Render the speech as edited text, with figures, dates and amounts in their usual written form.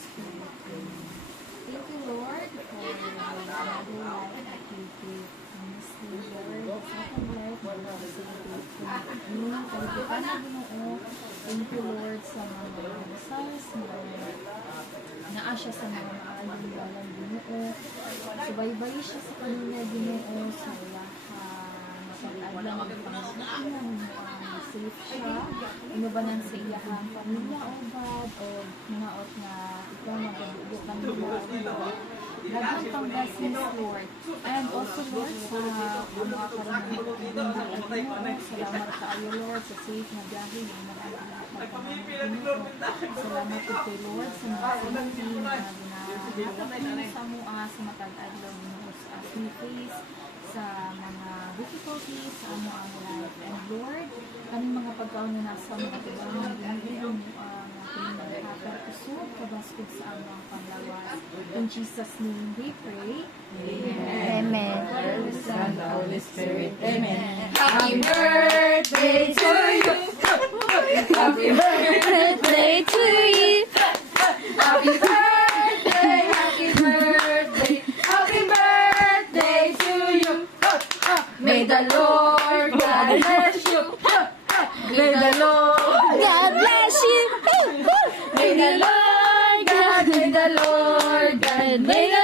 Spirit. Thank you, Lord, for another life that you give us, Lord. Second life, Lord, na celebrate ko na kalibutan na Ginoo. Thank you, Lord, sa mga stars, naa siya sa mga maalong dalang Ginoo. Subaybay siya sa kanina Ginoo, sa pag-adlang ng Panginoon, safe siya, inubanan sa iyahang pamilya o bad, o hinaot na ikaw magabugo kang mga dagang pang blessings, Lord. And also, Lord, sa mga karanahan at Ginoo, salamat kaayo, Lord, sa safe na biyahe yung mga Ginoo. Salamat po kay Lord sa mga safety na ginahapon sa mua sa matag-adlaw Ginoo as we face sa mga difficulties sa ang life. And Lord, kaming mga pagkaon na nasa mga tubangan, ginigilong mo ang ating mga kaperkusod, kabaskod sa amang panglawas. In Jesus' name we pray. Amen. Amen. Father, the Son, the Holy Spirit. Amen. Happy birthday to you. Happy birthday to you. Happy birthday, happy birthday, happy birthday to you. May the Lord God bless you. May the Lord God bless you. May the Lord God, may the Lord God, may the